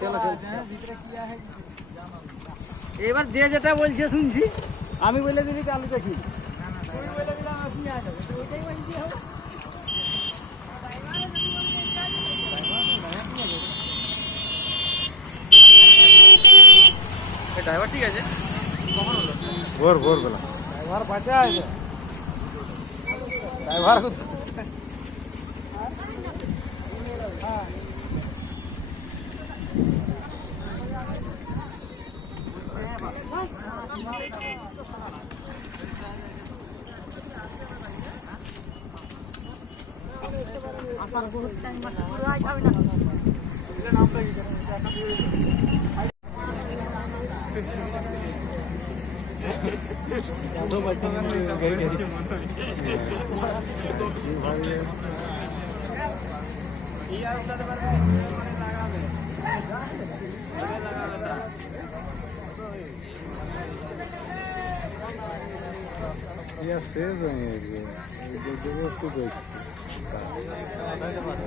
চলো এবার যে যেটা বলছে শুনছি, আমি বলে দিলি আলু দেখি, তুই বলে দিলাম পেঁয়াজ হবে, তো ওইটাই বলছি হবে। ড্রাইভার ঠিক আছে? কখন হলো? ভোরবেলা। ড্রাইভার বাঁচা আছে, ড্রাইভার কোথায়? Ia ser, Daniel. Eu vou